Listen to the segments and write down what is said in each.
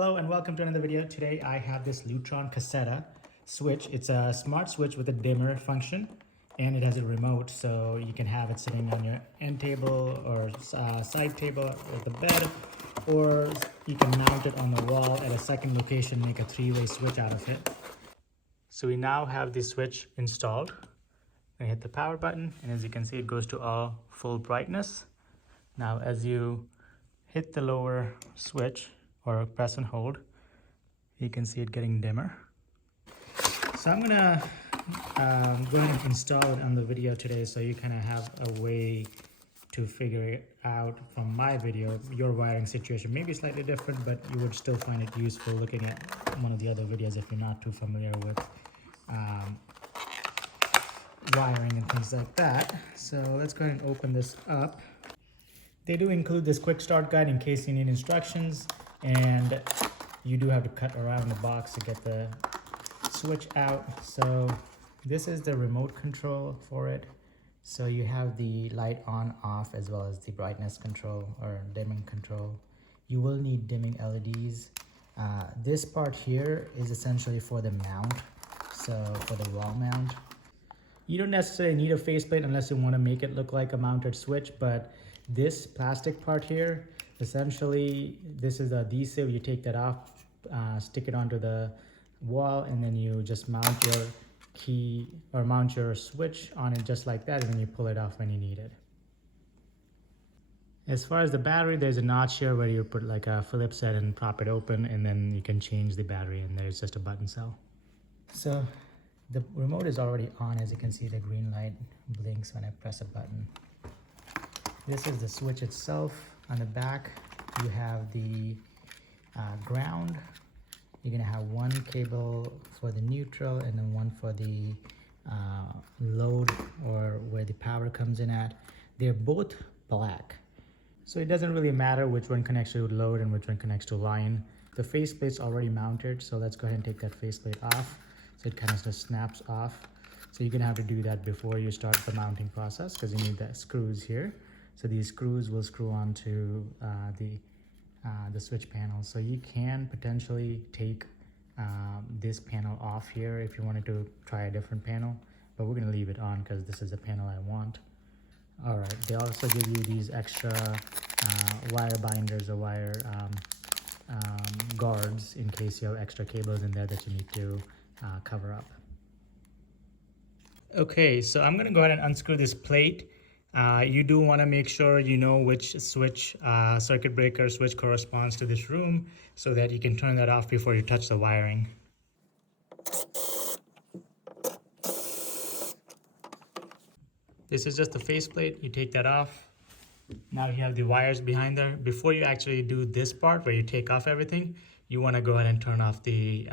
Hello and welcome to another video. Today I have this Lutron Caséta switch. It's a smart switch with a dimmer function and it has a remote, so you can have it sitting on your end table or side table at the bed, or you can mount it on the wall at a second location, make a three-way switch out of it. So we now have the switch installed. I hit the power button and as you can see it goes to all full brightness. Now as you hit the lower switch or press and hold, you can see it getting dimmer. So I'm gonna go ahead and install it on the video today so you kind of have a way to figure it out from my video. Your wiring situation may be slightly different, but you would still find it useful looking at one of the other videos if you're not too familiar with wiring and things like that. So let's go ahead and open this up. They do include this quick start guide in case you need instructions, and you do have to cut around the box to get the switch out. So this is the remote control for it. So you have the light on off as well as the brightness control or dimming control. You will need dimming LEDs. This part here is essentially for the mount, so for the wall mount. You don't necessarily need a faceplate unless you want to make it look like a mounted switch, but this plastic part here, essentially this is the adhesive. You take that off, stick it onto the wall, and then you just mount your key or mount your switch on it just like that, and then you pull it off when you need it. As far as the battery, there's a notch here where you put like a Phillips head and prop it open, and then you can change the battery, and there's just a button cell. So the remote is already on. As you can see, the green light blinks when I press a button. This is the switch itself. On the back, you have the ground. You're gonna have one cable for the neutral and then one for the load, or where the power comes in at. They're both black, so it doesn't really matter which one connects to load and which one connects to line. The faceplate's already mounted, so let's go ahead and take that faceplate off. So it kind of just snaps off. So you're gonna have to do that before you start the mounting process, because you need the screws here. So these screws will screw onto the switch panel. So you can potentially take this panel off here if you wanted to try a different panel, but we're gonna leave it on because this is the panel I want. All right, they also give you these extra wire binders or wire guards in case you have extra cables in there that you need to cover up. Okay, so I'm gonna go ahead and unscrew this plate. You do want to make sure you know which switch, circuit breaker switch corresponds to this room, so that you can turn that off before you touch the wiring. This is just the faceplate. You take that off. Now you have the wires behind there. Before you actually do this part where you take off everything, you want to go ahead and turn off the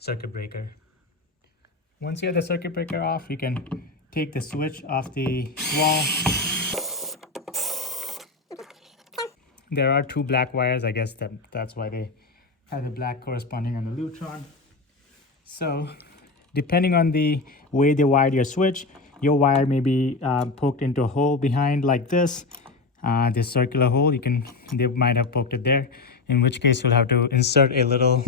circuit breaker. Once you have the circuit breaker off, you can take the switch off the wall. There are two black wires. I guess that's why they have the black corresponding on the Lutron. So depending on the way they wired your switch, your wire may be poked into a hole behind like this circular hole. They might have poked it there, in which case you'll have to insert a little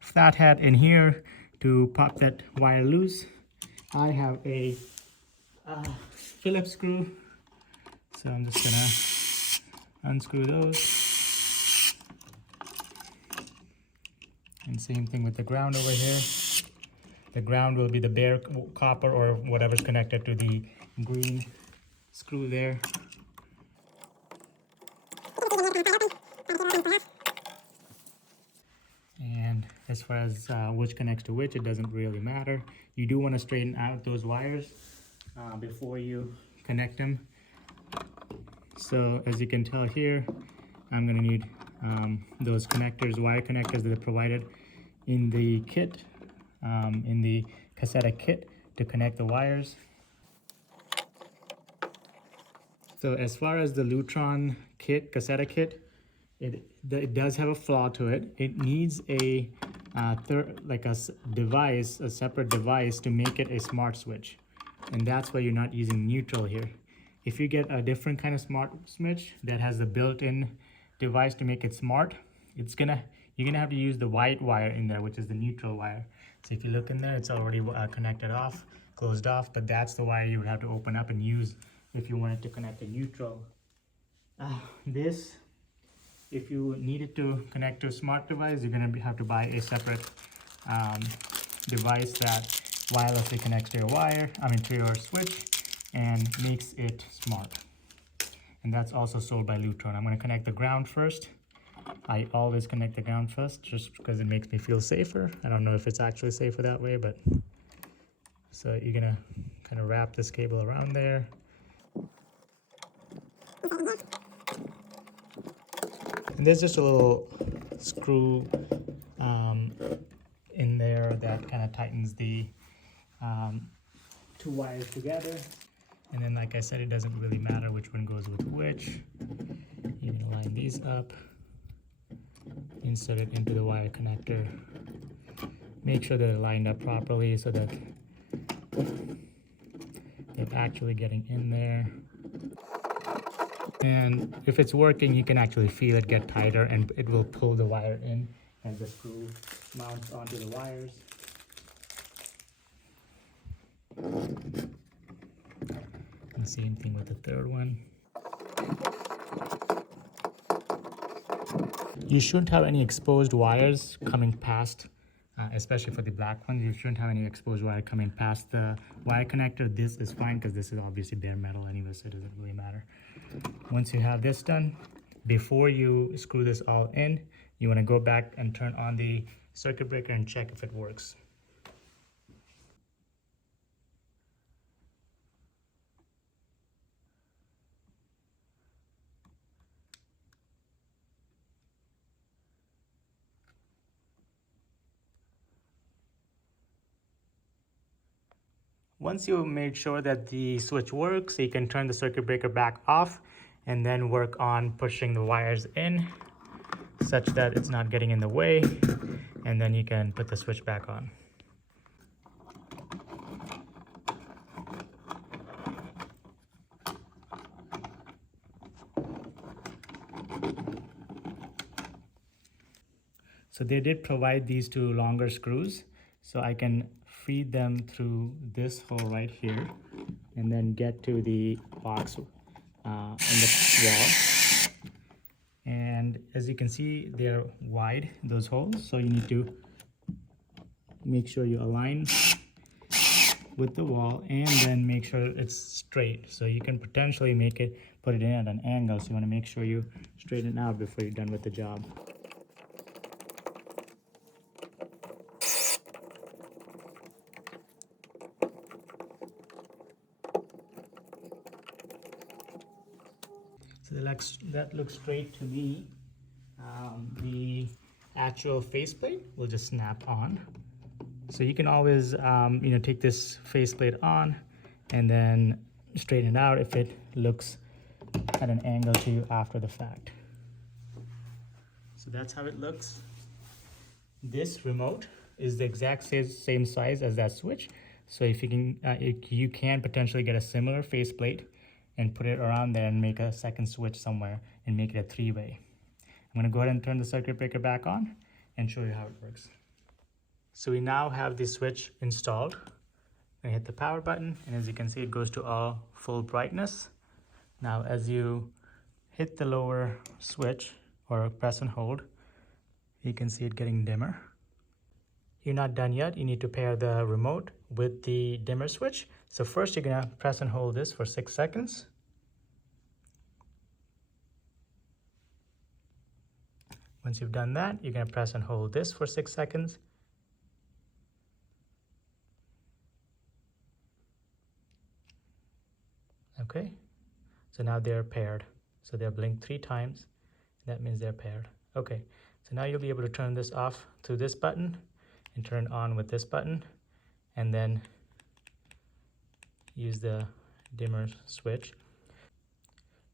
flathead in here to pop that wire loose. I have a Phillips screw, so I'm just gonna unscrew those. And same thing with the ground over here. The ground will be the bare copper or whatever's connected to the green screw there. And as far as which connects to which, it doesn't really matter. You do want to straighten out those wires before you connect them. So as you can tell here, I'm going to need those connectors, wire connectors that are provided in the kit, in the Caséta kit, to connect the wires. So as far as the Lutron kit, Caséta kit, it does have a flaw to it. It needs a separate device to make it a smart switch, and that's why you're not using neutral here. If you get a different kind of smart switch that has a built-in device to make it smart, you're gonna have to use the white wire in there, which is the neutral wire. So if you look in there, it's already connected off, closed off, but that's the wire you would have to open up and use if you wanted to connect a neutral. This, if you needed to connect to a smart device, you're gonna have to buy a separate device that wirelessly connects to your to your switch and makes it smart. And that's also sold by Lutron. I'm gonna connect the ground first. I always connect the ground first just because it makes me feel safer. I don't know if it's actually safer that way, but so you're gonna kind of wrap this cable around there. And there's just a little screw in there that kind of tightens the two wires together. And then, like I said, it doesn't really matter which one goes with which. You're gonna line these up, insert it into the wire connector. Make sure they're lined up properly so that they're actually getting in there. And if it's working, you can actually feel it get tighter and it will pull the wire in as the screw mounts onto the wires. And same thing with the third one. You shouldn't have any exposed wires coming past, especially for the black ones. You shouldn't have any exposed wire coming past the wire connector. This is fine because this is obviously bare metal anyway, so it doesn't really matter. Once you have this done, before you screw this all in, you want to go back and turn on the circuit breaker and check if it works. Once you've made sure that the switch works, you can turn the circuit breaker back off and then work on pushing the wires in such that it's not getting in the way, and then you can put the switch back on. So they did provide these two longer screws, so I can feed them through this hole right here and then get to the box in the wall. And as you can see, they're wide, those holes, so you need to make sure you align with the wall and then make sure it's straight. So you can potentially put it in at an angle, so you want to make sure you straighten it out before you're done with the job. So that looks straight to me. The actual faceplate will just snap on. So you can always take this faceplate on and then straighten it out if it looks at an angle to you after the fact. So that's how it looks. This remote is the exact same size as that switch. So if you can potentially get a similar faceplate and put it around there and make a second switch somewhere and make it a three-way. I'm gonna go ahead and turn the circuit breaker back on and show you how it works. So we now have the switch installed. I hit the power button, and as you can see, it goes to all full brightness. Now, as you hit the lower switch or press and hold, you can see it getting dimmer. You're not done yet. You need to pair the remote with the dimmer switch. So first you're gonna press and hold this for 6 seconds. Once you've done that, you're gonna press and hold this for 6 seconds. Okay, so now they're paired. So they're blinked 3 times. That means they're paired. Okay, so now you'll be able to turn this off through this button and turn it on with this button, and then use the dimmer switch.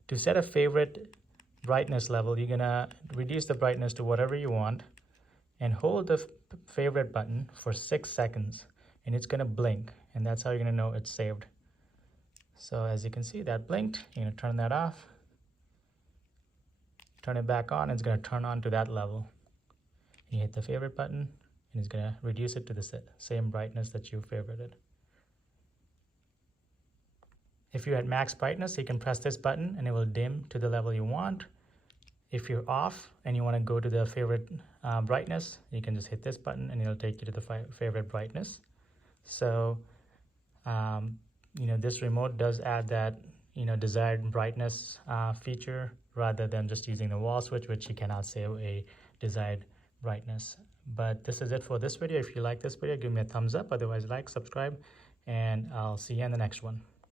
To set a favorite brightness level, you're gonna reduce the brightness to whatever you want and hold the favorite button for 6 seconds, and it's gonna blink, and that's how you're gonna know it's saved. So as you can see, that blinked. You're gonna turn that off, turn it back on, it's gonna turn on to that level. You hit the favorite button, and it's gonna reduce it to the same brightness that you favorited. If you're at max brightness, you can press this button and it will dim to the level you want. If you're off and you want to go to the favorite brightness, you can just hit this button and it'll take you to the favorite brightness. So, this remote does add that, desired brightness feature rather than just using the wall switch, which you cannot save a desired brightness. But this is it for this video. If you like this video, give me a thumbs up. Otherwise, like, subscribe, and I'll see you in the next one.